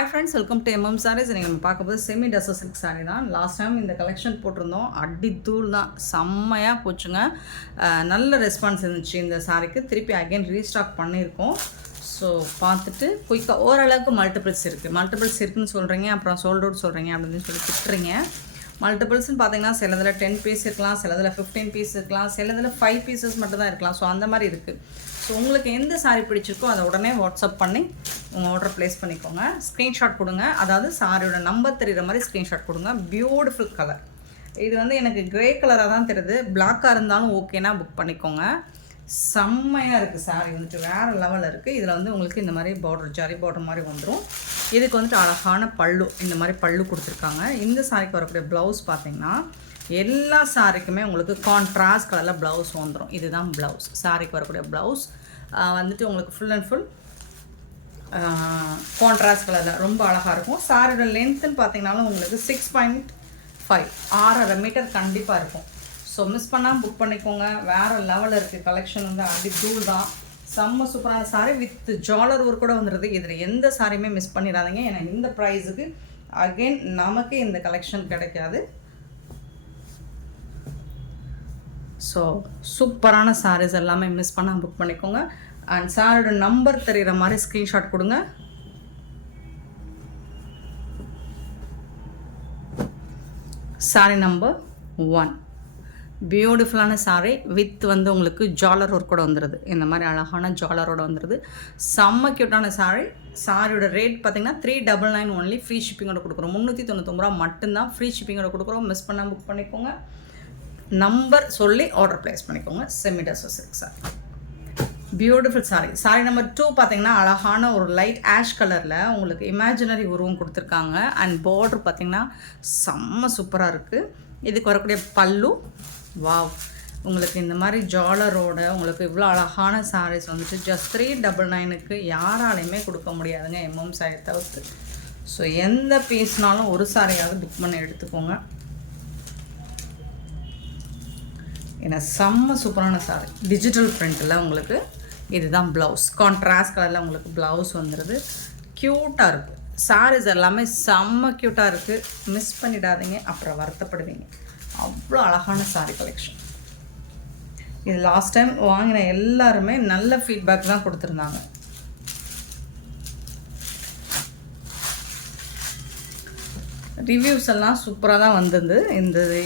Hi friends, welcome to MM sarees. நீங்கள் நம்ம பார்க்கும்போது செமி டசர் சில்க் சாரீ தான். லாஸ்ட் டைம் இந்த கலெக்ஷன் போட்டிருந்தோம். அடித்தூள் தான், செம்மையாக போச்சுங்க. நல்ல ரெஸ்பான்ஸ் இருந்துச்சு இந்த சாரீக்கு. திருப்பி அகைன் ரீஸ்டாக் பண்ணியிருக்கோம். ஸோ பார்த்துட்டு குயிக்காக ஓரளவுக்கு மல்டிபிள்ஸ் இருக்குதுன்னு சொல்கிறீங்க, அப்புறம் சோல்ட் அவுட் சொல்கிறீங்க அப்படின்னு சொல்லி திட்டுறீங்க. மல்டிபிள்ஸ்னு பார்த்தீங்கன்னா சிலதில் 10 பீஸ் இருக்கலாம், சிலதில் 15 பீஸ் இருக்கலாம், சிலதில் 5 பீசஸ் மட்டும் தான் இருக்கலாம். ஸோ அந்த மாதிரி இருக்குது. ஸோ உங்களுக்கு எந்த சாரீ பிடிச்சிருக்கோ அதை உடனே வாட்ஸ்அப் பண்ணி உங்கள் ஆர்டர் ப்ளேஸ் பண்ணிக்கோங்க. ஸ்க்ரீன்ஷாட் கொடுங்க, அதாவது சாரியோட நம்பர் தெரிகிற மாதிரி ஸ்க்ரீன்ஷாட் கொடுங்க. Beautiful colour. இது வந்து எனக்கு க்ரே கலராக தான் தெரியுது. பிளாக்காக இருந்தாலும் ஓகேனா புக் பண்ணிக்கோங்க. செம்மையாக இருக்குது சாரீ, வந்துட்டு வேறு லெவலில் இருக்குது. இதில் வந்து உங்களுக்கு இந்த மாதிரி பார்டர், ஜரி பார்டர் மாதிரி வந்துடும். இதுக்கு வந்துட்டு அழகான பல்லு, இந்த மாதிரி பல்லு கொடுத்துருக்காங்க. இந்த சாரிக்கு வரக்கூடிய ப்ளவுஸ் பார்த்திங்கன்னா எல்லா சாரிக்குமே உங்களுக்கு கான்ட்ராஸ்ட் கலரில் ப்ளவுஸ் வந்துடும். இதுதான் ப்ளவுஸ். சாரிக்கு வரக்கூடிய ப்ளவுஸ் வந்துட்டு உங்களுக்கு ஃபுல் அண்ட் ஃபுல் கான்ட்ராஸ்ட் கலரில் ரொம்ப அழகாக இருக்கும். சாரியோட லென்த்துன்னு பார்த்தீங்கன்னாலும் உங்களுக்கு 6.5 6.5 மீட்டர் கண்டிப்பாக இருக்கும். ஸோ மிஸ் பண்ணாமல் புக் பண்ணிக்கோங்க. வேறு லெவலில் இருக்குது கலெக்ஷன். வந்து அடி தூள் தான். செம்ம சூப்பரான சாரீ வித் ஜாலர் ஒர்க் கூட வந்துடுது. இதில் எந்த சாரியுமே மிஸ் பண்ணிடாதீங்க. ஏன்னா இந்த ப்ரைஸுக்கு அகெயின் நமக்கு இந்த கலெக்ஷன் கிடைக்காது. ஸோ சூப்பரான சாரீஸ் எல்லாமே மிஸ் பண்ணால் புக் பண்ணிக்கோங்க. அண்ட் சாரோட நம்பர் தெரிகிற மாதிரி ஸ்க்ரீன்ஷாட் கொடுங்க. சாரீ நம்பர் 1 பியூட்டிஃபுல்லான சாரீ வித் வந்து உங்களுக்கு ஜாலர் ஒர்க் கூட வந்துடுது. இந்த மாதிரி அழகான ஜாலரோட வந்துடுது. செம்ம க்யூட்டான சாரீ. சாரியோட ரேட் பார்த்திங்கன்னா 399 ஒன்லி. ஃப்ரீ ஷிப்பிங்கோட கொடுக்குறோம். 399 ரூபா மட்டும்தான் ஃப்ரீ ஷிப்பிங்கோட கொடுக்குறோம். மிஸ் பண்ணால் புக் பண்ணிக்கோங்க. நம்பர் சொல்லி ஆர்டர் ப்ளேஸ் பண்ணிக்கோங்க. Semi tussar silk sorry, beautiful sari. Sari number 2 பார்த்தீங்கன்னா அழகான ஒரு லைட் ஆஷ் கலரில் உங்களுக்கு இமேஜினரி உருவம் கொடுத்துருக்காங்க. அண்ட் பார்டர் பார்த்திங்கன்னா செம்ம சூப்பராக இருக்குது. இதுக்கு வரக்கூடிய பல்லு வாவ், உங்களுக்கு இந்த மாதிரி ஜாலரோட உங்களுக்கு இவ்வளோ அழகான சாரீஸ் வந்துட்டு ஜஸ்ட் 399க்கு யாராலையுமே கொடுக்க முடியாதுங்க, எம்எம் சாரீ தவிர்த்து. ஸோ எந்த பீஸ்னாலும் ஒரு சாரியாவது புக் பண்ணி எடுத்துக்கோங்க. ஏன்னா செம்ம சூப்பரான சாரீ. டிஜிட்டல் பிரிண்டில் உங்களுக்கு இதுதான் ப்ளவுஸ். கான்ட்ராஸ்ட் கலரில் உங்களுக்கு ப்ளவுஸ் வந்துடுது. க்யூட்டாக இருக்குது. சாரீஸ் எல்லாமே செம்ம க்யூட்டாக இருக்குது. மிஸ் பண்ணிடாதீங்க, அப்புறம் வருத்தப்படுவீங்க. அவ்வளோ அழகான சாரீ கலெக்ஷன். இது லாஸ்ட் டைம் வாங்கின எல்லாருமே நல்ல ஃபீட்பேக் தான் கொடுத்துருந்தாங்க. ரிவ்யூஸ் எல்லாம் சூப்பராக தான் வந்தது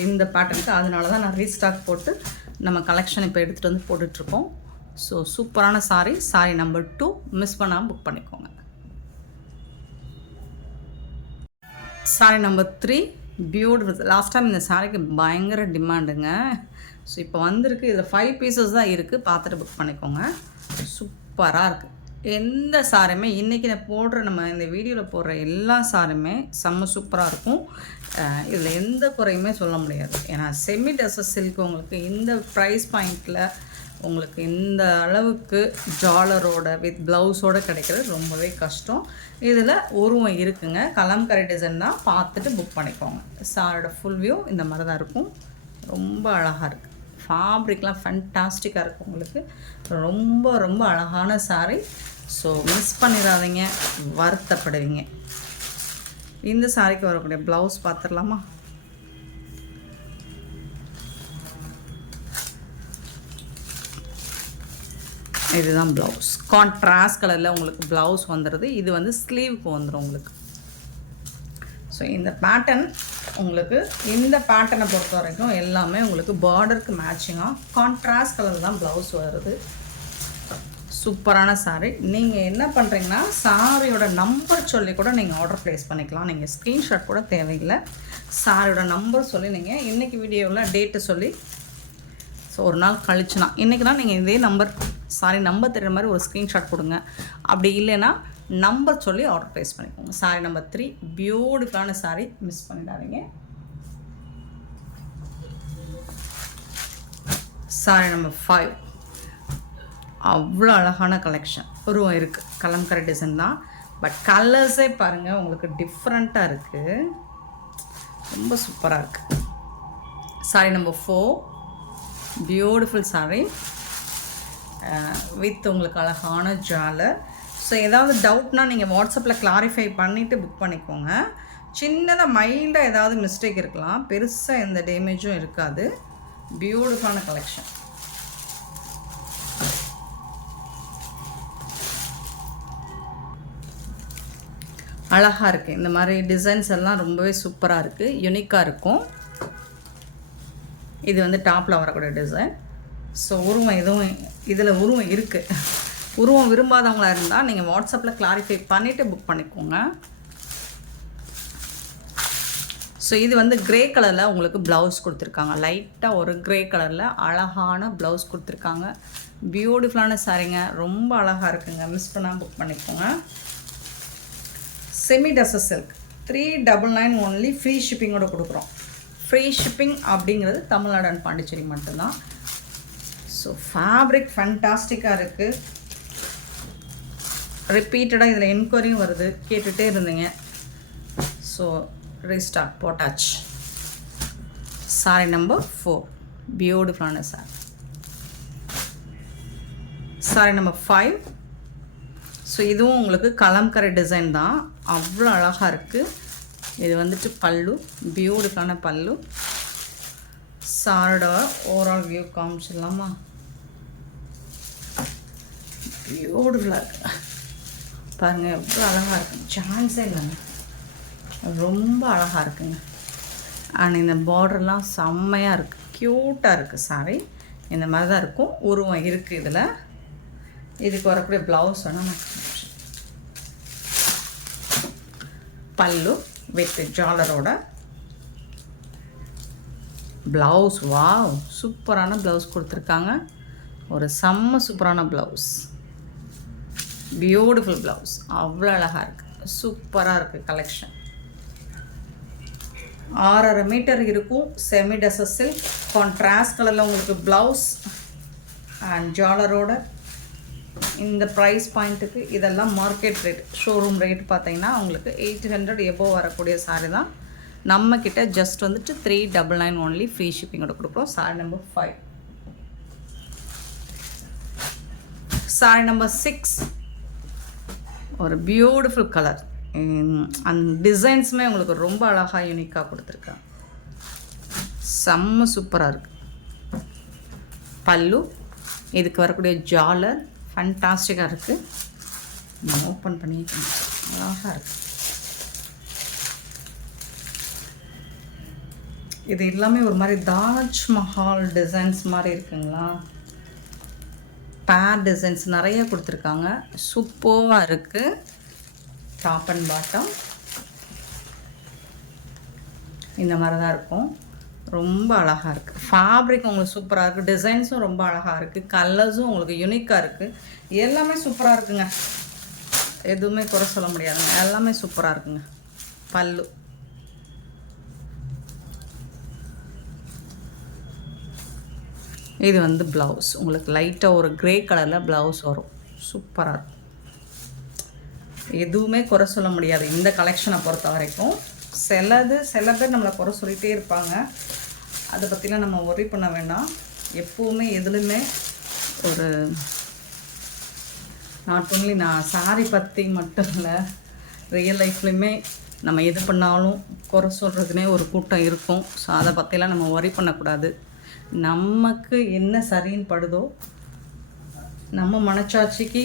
இந்த பேட்டர்னுக்கு. அதனால தான் நான் ரீஸ்டாக் போட்டு நம்ம கலெக்ஷன் இப்போ எடுத்துகிட்டு வந்து போட்டுட்ருக்கோம். ஸோ சூப்பரான சாரீ. சாரீ நம்பர் 2 மிஸ் பண்ணாமல் புக் பண்ணிக்கோங்க. Sari number 3 beautiful. Last time இந்த சாரீக்கு பயங்கர டிமாண்டுங்க. ஸோ இப்போ வந்திருக்கு. இதில் 5 பீசஸ் தான் இருக்குது. பார்த்துட்டு புக் பண்ணிக்கோங்க. சூப்பராக இருக்குது. எந்த சாரியுமே இன்றைக்கி நம்ம இந்த வீடியோவில் போடுற எல்லா சாரியுமே செம்ம சூப்பராக இருக்கும். இதில் எந்த குறையுமே சொல்ல முடியாது. ஏன்னா செமி டசர் சில்க் உங்களுக்கு இந்த ப்ரைஸ் பாயிண்டில் உங்களுக்கு இந்த அளவுக்கு ஜாலரோட வித் ப்ளவுஸோடு கிடைக்கிறது ரொம்பவே கஷ்டம். இதில் உருவம் இருக்குங்க, கலம்கரி டிசைன் தான். பார்த்துட்டு புக் பண்ணிக்கோங்க. சாரோட ஃபுல் வியூ இந்த மாதிரி தான் இருக்கும். ரொம்ப அழகாக இருக்குது. ஃபேப்ரிக்லாம் ஃபேன்டாஸ்டிக்காக இருக்கும். உங்களுக்கு ரொம்ப ரொம்ப அழகான சாரீ. ஸோ மிஸ் பண்ணிடாதீங்க, வருத்தப்படுவீங்க. இந்த சாரிக்கு வரக்கூடிய ப்ளவுஸ் பார்த்துடலாமா? இதுதான் ப்ளவுஸ். கான்ட்ராஸ்ட் கலரில் உங்களுக்கு ப்ளவுஸ் வந்துடுது. இது வந்து ஸ்லீவுக்கு வந்துடும் உங்களுக்கு. ஸோ இந்த பேட்டர்ன் உங்களுக்கு இந்த பேட்டர்னை பொறுத்த வரைக்கும் எல்லாமே உங்களுக்கு பார்டருக்கு மேட்சிங்காக கான்ட்ராஸ்ட் கலர் தான் ப்ளவுஸ் வருது. சூப்பரான சாரீ. நீங்கள் என்ன பண்ணுறீங்கன்னா சாரியோட நம்பர் சொல்லி கூட நீங்கள் ஆர்டர் ப்ளேஸ் பண்ணிக்கலாம். நீங்கள் ஸ்க்ரீன்ஷாட் கூட தேவையில்லை. சாரியோட நம்பர் சொல்லி நீங்கள் இன்றைக்கி வீடியோவில் டேட்டு சொல்லி, ஸோ ஒரு நாள் கழிச்சுனா இன்றைக்கினா நீங்கள் இதே நம்பர் சாரி நம்பர் தெரிகிற மாதிரி ஒரு ஸ்க்ரீன்ஷாட் கொடுங்க. அப்படி இல்லைன்னா நம்பர் சொல்லி ஆர்டர் ப்ளேஸ் பண்ணிக்கோங்க. சாரி நம்பர் 3 பியூட்டிஃபுல்லான சாரீ, மிஸ் பண்ணிடாதீங்க. சாரி நம்பர் 5 அவ்வளோ அழகான கலெக்ஷன். உருவம் இருக்குது, கலம்கரி டிசைன் தான். பட் கலர்ஸே பாருங்கள் உங்களுக்கு டிஃப்ரெண்ட்டாக இருக்குது. ரொம்ப சூப்பராக இருக்குது. Sorry number 4 beautiful sari with உங்களுக்கு அழகான ஜாலர். ஸோ ஏதாவது டவுட்னால் நீங்கள் வாட்ஸ்அப்பில் கிளாரிஃபை பண்ணிவிட்டு புக் பண்ணிக்கோங்க. சின்னதாக மைல்டாக ஏதாவது மிஸ்டேக் இருக்கலாம், பெருசாக எந்த டேமேஜும் இருக்காது. பியூட்டிஃபுல்லான கலெக்ஷன். அழகாக இருக்குது. இந்த மாதிரி டிசைன்ஸ் எல்லாம் ரொம்பவே சூப்பராக இருக்குது, யூனிக்காக இருக்கும். இது வந்து டாப்பில் வரக்கூடிய டிசைன். ஸோ உருவம் எதுவும் இதில் உருவம் இருக்குது. உருவம் விரும்பாதவங்களாக இருந்தால் நீங்கள் வாட்ஸ்அப்பில் கிளாரிஃபை பண்ணிவிட்டு புக் பண்ணிக்கோங்க. ஸோ இது வந்து க்ரே கலரில் உங்களுக்கு ப்ளவுஸ் கொடுத்துருக்காங்க. லைட்டாக ஒரு க்ரே கலரில் அழகான ப்ளவுஸ் கொடுத்துருக்காங்க. பியூட்டிஃபுல்லான சாரீங்க, ரொம்ப அழகாக இருக்குங்க. மிஸ் பண்ணால் புக் பண்ணிக்கோங்க. Semi tussar silk 399 only, free ஷிப்பிங்கோடு கொடுக்குறோம். ஃப்ரீ ஷிப்பிங் அப்படிங்கிறது தமிழ்நாடு அண்ட் பாண்டிச்சேரி மட்டும்தான். ஸோ ஃபேப்ரிக் ஃபேண்டாஸ்டிக்காக இருக்குது. ரிப்பீட்டடாக இதில் என்கொயரியும் வருது, கேட்டுகிட்டே இருந்தீங்க. ஸோ ரீஸ்டாக் போட்டாச்சு. சாரி நம்பர் 4, பியூட்டிஃபுல்லான சாரி. Sorry number 5. ஸோ இதுவும் உங்களுக்கு கலம்கரை டிசைன் தான், அவ்வளோ அழகாக இருக்குது. இது வந்துட்டு பல்லு, பியூட்டிஃபுல்லான பல்லு. சாரோட ஓவரால் வியூ காமிச்சிடலாமா? பியூட்டிஃபுல்லாக இருக்குது பாருங்கள், எவ்வளோ அழகாக இருக்குது, சான்ஸே இல்லைங்க. ரொம்ப அழகாக இருக்குங்க. அண்ட் இந்த பார்டர்லாம் செம்மையாக இருக்குது, க்யூட்டாக இருக்குது சாரி. இந்த மாதிரி தான் இருக்கும். உருவம் இருக்குது இதில். இதுக்கு வரக்கூடிய ப்ளவுஸ் வேணால் நான் பல்லு வித் ஜாலரோட ப்ளவுஸ். வாவ், சூப்பரான ப்ளவுஸ் கொடுத்துருக்காங்க. ஒரு செம்ம சூப்பரான ப்ளவுஸ், பியூட்டிஃபுல் ப்ளவுஸ், அவ்வளோ அழகாக இருக்குது, சூப்பராக இருக்குது கலெக்ஷன். 6.5 மீட்டர் இருக்கும். செமி டசர் சில்க், கான்ட்ராஸ்ட் கலரில் உங்களுக்கு ப்ளவுஸ் அண்ட் ஜாலரோட. இந்த ப்ரைஸ் பாயிண்ட்டுக்கு இதெல்லாம் மார்க்கெட் ரேட், ஷோரூம் ரேட் பார்த்தீங்கன்னா உங்களுக்கு 800 எபோவ் வரக்கூடிய சாரி தான். நம்மக்கிட்ட ஜஸ்ட் வந்துட்டு 399 ஒன்லி, ஃப்ரீ ஷிப்பிங்கோட கொடுக்குறோம். Sorry number 5. சாரி நம்பர் 6, ஒரு பியூட்டிஃபுல் கலர். அந்த டிசைன்ஸுமே உங்களுக்கு ரொம்ப அழகாக யூனிக்காக கொடுத்துருக்காங்க. செம்ம சூப்பராக இருக்குது. பல்லு, இதுக்கு வரக்கூடிய ஜாலர் ஃபேண்டாஸ்டிக்காக இருக்குது. நான் ஓப்பன் பண்ணிக்கிறேன், அழகாக இருக்குது. இது எல்லாமே ஒரு மாதிரி தாஜ்மஹால் டிசைன்ஸ் மாதிரி இருக்குங்களா. பேர் டிசைன்ஸ் நிறைய கொடுத்துருக்காங்க, சூப்பராக இருக்குது. டாப் அண்ட் பாட்டம் இந்த மாதிரி தான் இருக்கும். ரொம்ப அழகாக இருக்குது. ஃபேப்ரிக் உங்களுக்கு சூப்பராக இருக்குது. டிசைன்ஸும் ரொம்ப அழகாக இருக்குது. கலர்ஸும் உங்களுக்கு யூனிக்காக இருக்குது. எல்லாமே சூப்பராக இருக்குங்க, எதுவுமே குறை சொல்ல முடியாதுங்க. எல்லாமே சூப்பராக இருக்குங்க. பல்லு, இது வந்து ப்ளவுஸ். உங்களுக்கு லைட்டாக ஒரு க்ரே கலரில் ப்ளவுஸ் வரும், சூப்பராக இருக்கும். எதுவுமே குறை சொல்ல முடியாது இந்த கலெக்ஷனை பொறுத்த வரைக்கும். சில பேர் நம்மளை குறை சொல்லிகிட்டே இருப்பாங்க, அதை பற்றிலாம் நம்ம ஒரி பண்ண வேண்டாம். எப்போவுமே எதுலையுமே ஒரு நாட் ஒன்லி நான் சாரி பற்றி மட்டும் இல்லை, ரியல் லைஃப்லையுமே நம்ம எது பண்ணாலும் குறை சொல்கிறதுனே ஒரு கூட்டம் இருக்கும். ஸோ அதை பற்றிலாம் நம்ம ஒரி பண்ணக்கூடாது. நமக்கு என்ன சரின்னு படுதோ, நம்ம மனச்சாட்சிக்கு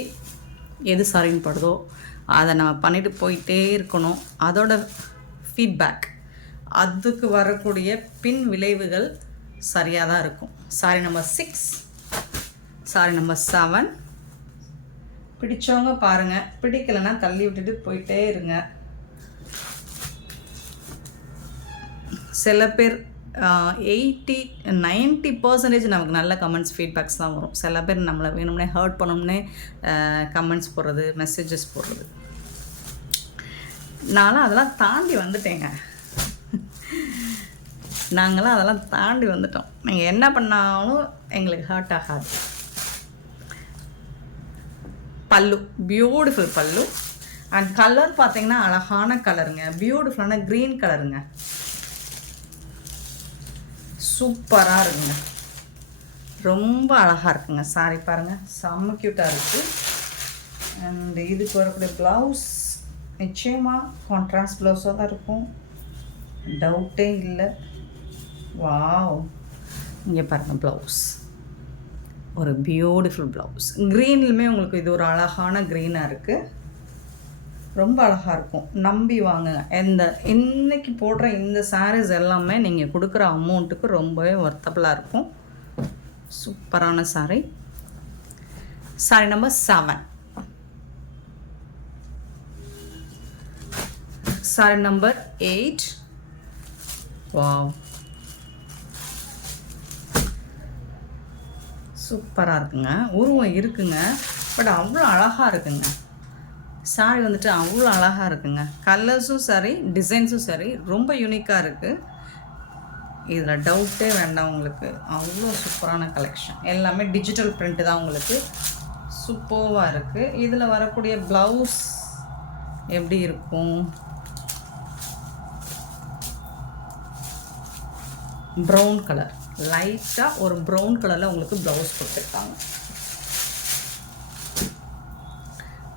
எது சரின்னு படுதோ அதை நம்ம பண்ணிட்டு போயிட்டே இருக்கணும். அதோட ஃபீட்பேக், அதுக்கு வரக்கூடிய பின் விளைவுகள் சரியாக தான் இருக்கும். Sorry number 6. Sorry number 7. பிடிச்சவங்க பாருங்கள், பிடிக்கலைன்னா தள்ளி விட்டுட்டு போயிட்டே இருங்க. சில பேர் 80-90% நமக்கு நல்ல கமெண்ட்ஸ் ஃபீட்பேக்ஸ் தான் வரும். சில பேர் நம்மளை வேணும்னே ஹர்ட் பண்ணணும்னே கமெண்ட்ஸ் போடுறது, மெசேஜஸ் போடுறது. நான்லாம் அதெல்லாம் தாண்டி வந்துட்டேங்க. நாங்களாம் அதெல்லாம் தாண்டி வந்துட்டோம். நீங்கள் என்ன பண்ணாலும் எங்களுக்கு ஹர்ட் ஆகாது. பல்லு, பியூட்டிஃபுல் பல்லு. அண்ட் கலர் பார்த்தீங்கன்னா அழகான கலருங்க, பியூட்டிஃபுல்லான க்ரீன் கலருங்க, சூப்பராக இருக்குங்க, ரொம்ப அழகாக இருக்குங்க. சாரி பாருங்கள், செம்ம க்யூட்டாக இருக்குது. அண்ட் இதுக்கு வரக்கூடிய ப்ளவுஸ் நிச்சயமாக கான்ட்ராஸ்ட் ப்ளவுஸாக தான் இருக்கும், டவுட்டே இல்லை. வாவ், இங்கே பாருங்கள் ப்ளவுஸ், ஒரு பியூட்டிஃபுல் ப்ளவுஸ். க்ரீன்லுமே உங்களுக்கு இது ஒரு அழகான க்ரீனாக இருக்குது, ரொம்ப அழகாக இருக்கும். நம்பி வாங்குங்க. இன்றைக்கி போடுற இந்த சாரீஸ் எல்லாமே நீங்கள் கொடுக்குற அமௌண்ட்டுக்கு ரொம்பவே ஒர்த்தபுளாக இருக்கும். சூப்பரான sari. Sari number 7. Sari number 8. Wow, சூப்பராக இருக்குங்க. உருவம் இருக்குங்க, பட் அவ்வளோ அழகாக இருக்குங்க. சாரீ வந்துட்டு அவ்வளோ அழகாக இருக்குங்க. கலர்ஸும் சரி, டிசைன்ஸும் சரி, ரொம்ப யூனிக்காக இருக்குது. இதில் டவுட்டே வேண்டாம் உங்களுக்கு. அவ்வளோ சூப்பரான கலெக்ஷன். எல்லாமே டிஜிட்டல் பிரிண்ட் தான் உங்களுக்கு. சூப்பராக இருக்குது. இதில் வரக்கூடிய ப்ளவுஸ் எப்படி இருக்கும்? ப்ரௌன் கலர், லைட்டாக ஒரு ப்ரௌன் கலரில் உங்களுக்கு ப்ளவுஸ் கொடுத்துருக்காங்க.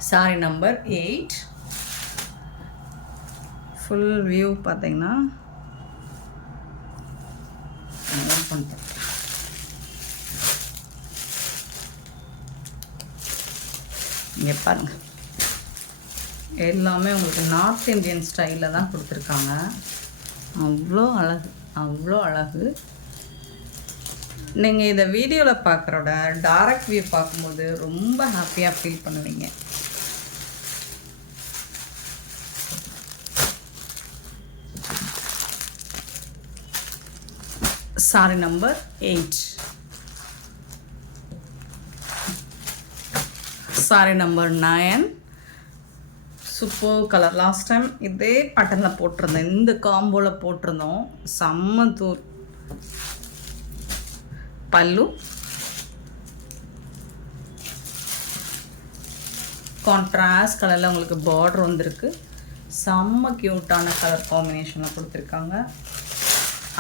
Sorry number 8. ஃபுல் வியூ பார்த்தீங்கன்னா இங்கே பாருங்கள், எல்லாமே உங்களுக்கு நார்த் இந்தியன் ஸ்டைலில் தான் கொடுத்துருக்காங்க. அவ்வளோ அழகு, அவ்வளோ அழகு. நீங்கள் இதை வீடியோவில் பார்க்குறோட டைரக்ட் வியூ பார்க்கும்போது ரொம்ப ஹாப்பியாக ஃபீல் பண்ணுவீங்க. Sorry number 8. Sorry number 9. Super colour. Last time இதே பேட்டர்னில் போட்டிருந்தேன், இந்த காம்போவில் போட்டிருந்தோம். செம்ம தூர். பல்லு கான்ட்ராஸ்ட் கலரில் உங்களுக்கு பார்டர் வந்திருக்கு. செம்ம க்யூட்டான கலர் காம்பினேஷனில் கொடுத்துருக்காங்க.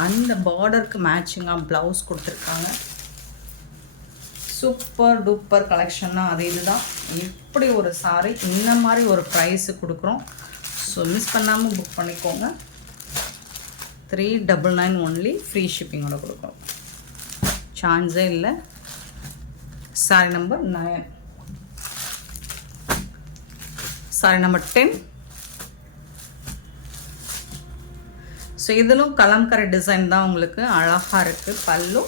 அந்த பார்டருக்கு மேட்சிங்காக ப்ளவுஸ் கொடுத்துருக்காங்க. சூப்பர் டூப்பர் கலெக்ஷன்னா அது இதுதான். இப்படி ஒரு சாரி இந்த மாதிரி ஒரு ப்ரைஸு கொடுக்குறோம். ஸோ மிஸ் பண்ணாமல் புக் பண்ணிக்கோங்க. 399 ஒன்லி, ஃப்ரீ ஷிப்பிங்கோட கொடுக்குறோம், சான்ஸே இல்லை. Sorry number 9. Sorry number 10. So இதிலும் கலம்கரை டிசைன் தான் உங்களுக்கு. அழகாக இருக்குது. பல்லு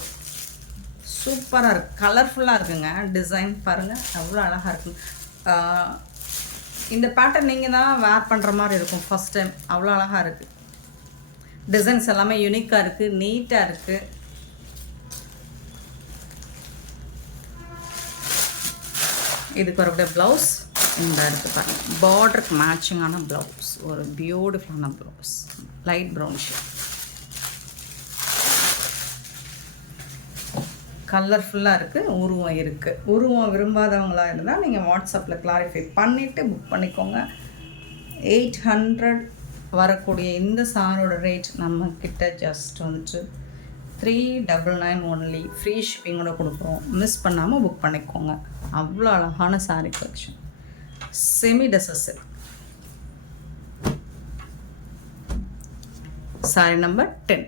சூப்பராக இருக்குது, கலர்ஃபுல்லாக இருக்குங்க. டிசைன் பாருங்கள் அவ்வளோ அழகாக இருக்குது. இந்த பேட்டர்ன் நீங்கள் தான் வேர் பண்ணுற மாதிரி இருக்கும் ஃபஸ்ட் டைம். அவ்வளோ அழகாக இருக்குது. டிசைன்ஸ் எல்லாமே யூனிக்காக இருக்குது, நீட்டாக இருக்குது. இதுக்கு வரக்கூடிய ப்ளவுஸ் இந்த இருக்குது பாருங்கள். பார்டருக்கு மேட்சிங்கான ப்ளவுஸ், ஒரு பியூட்டிஃபுல்லான ப்ளவுஸ், லைட் ப்ரௌன் ஷேட். கலர்ஃபுல்லாக இருக்குது, உருவம் இருக்குது. உருவம் விரும்பாதவங்களாக இருந்தால் நீங்கள் வாட்ஸ்அப்பில் கிளாரிஃபை பண்ணிவிட்டு புக் பண்ணிக்கோங்க. 800 வரக்கூடிய இந்த சாரோட ரேட் நம்மக்கிட்ட ஜஸ்ட் வந்துட்டு 399 ஒன்லி, ஃப்ரீ ஷிப்பிங்கோட கொடுக்குறோம். மிஸ் பண்ணாமல் புக் பண்ணிக்கோங்க. அவ்வளோ அழகான sari collection. Semi tussar sari number 10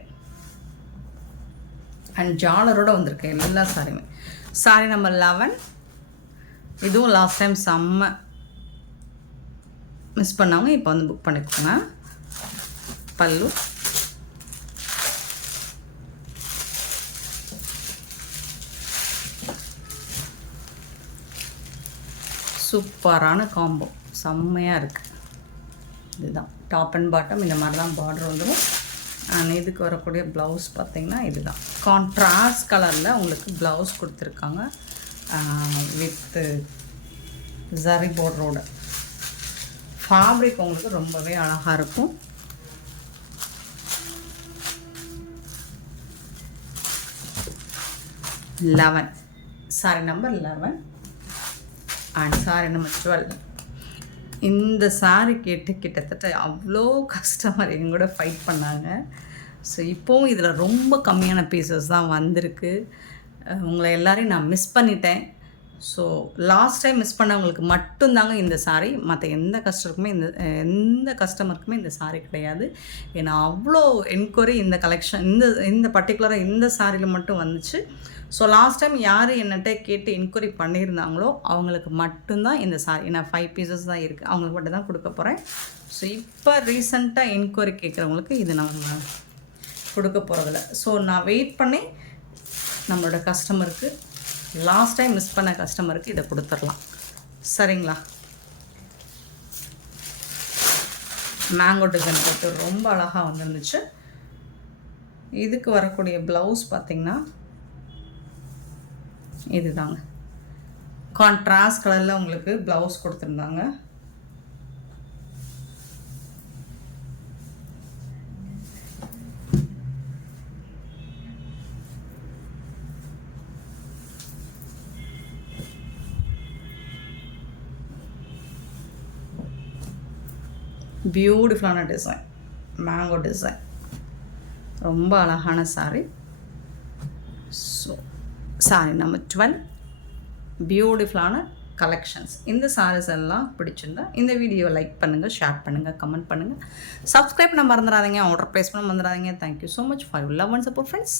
and ஜாலரோடு வந்திருக்கு எல்லா சாரியுமே. சாரி நம்பர் 11. இதுவும் லாஸ்ட் டைம் செம்ம, மிஸ் பண்ணாங்க, இப்போ வந்து புக் பண்ணிக்கோங்க. பல்லு சூப்பரான காம்போ, செம்மையாக இருக்குது. இதுதான் டாப் அண்ட் பாட்டம், இந்த மாதிரி தான் பார்டர் வந்துடும். அண்ட் இதுக்கு வரக்கூடிய ப்ளவுஸ் பார்த்திங்கன்னா இதுதான் கான்ட்ராஸ்ட் கலரில் உங்களுக்கு ப்ளவுஸ் கொடுத்துருக்காங்க வித்து ஜரி பார்டரோட. ஃபேப்ரிக் உங்களுக்கு ரொம்பவே அழகாக இருக்கும். Sorry number 11 and sorry number 12. இந்த சாரி கேட்டு கிட்டத்தட்ட அவ்வளோ கஸ்டமர் எங்கூட ஃபைட் பண்ணாங்க. ஸோ இப்போவும் இதில் ரொம்ப கம்மியான பீசஸ் தான் வந்திருக்கு. உங்களை எல்லோரையும் நான் மிஸ் பண்ணிட்டேன். ஸோ லாஸ்ட் டைம் மிஸ் பண்ணவங்களுக்கு மட்டும்தாங்க இந்த சாரீ. மற்ற எந்த கஸ்டமருக்குமே இந்த சாரீ கிடையாது. ஏன்னா அவ்வளோ என்கொயரி இந்த கலெக்ஷன் இந்த பர்டிகுலராக இந்த சாரியில் மட்டும் வந்துச்சு. ஸோ லாஸ்ட் டைம் யார் என்னட்ட கேட்டு என்கொயரி பண்ணியிருந்தாங்களோ அவங்களுக்கு மட்டும்தான் இந்த சாரீ. நான் 5 பீசஸ் தான் இருக்குது, அவங்களுக்கு மட்டும் தான் கொடுக்க போகிறேன். ஸோ இப்போ ரீசெண்டாக என்கொயரி கேட்குறவங்களுக்கு இது நம்ம கொடுக்க போகிறதில்ல. ஸோ நான் வெயிட் பண்ணி நம்மளோட கஸ்டமருக்கு, லாஸ்ட் டைம் மிஸ் பண்ண கஸ்டமருக்கு இதை கொடுத்துடலாம். சரிங்களா? மேங்கோ டிசைன் போட்டு ரொம்ப அழகாக வந்துருந்துச்சு. இதுக்கு வரக்கூடிய ப்ளவுஸ் பார்த்திங்கன்னா இதுதாங்க. கான்ட்ராஸ்ட் கலரில் உங்களுக்கு ப்ளவுஸ் கொடுத்துருந்தாங்க. பியூட்டிஃபுல்லான டிசைன், மேங்கோ டிசைன், ரொம்ப அழகான சாரீ. ஸோ சாரீ நம்பர் 12, பியூட்டிஃபுல்லான கலெக்ஷன்ஸ். இந்த சாரீஸ் எல்லாம் பிடிச்சிருந்தா இந்த வீடியோவை லைக் பண்ணுங்கள், ஷேர் பண்ணுங்கள், கமெண்ட் பண்ணுங்கள், சப்ஸ்கிரைப் பண்ண மறந்துடாதீங்க, ஆர்டர் ப்ளேஸ் பண்ண மறந்துடாதீங்க. Thank you so much for your love and support friends.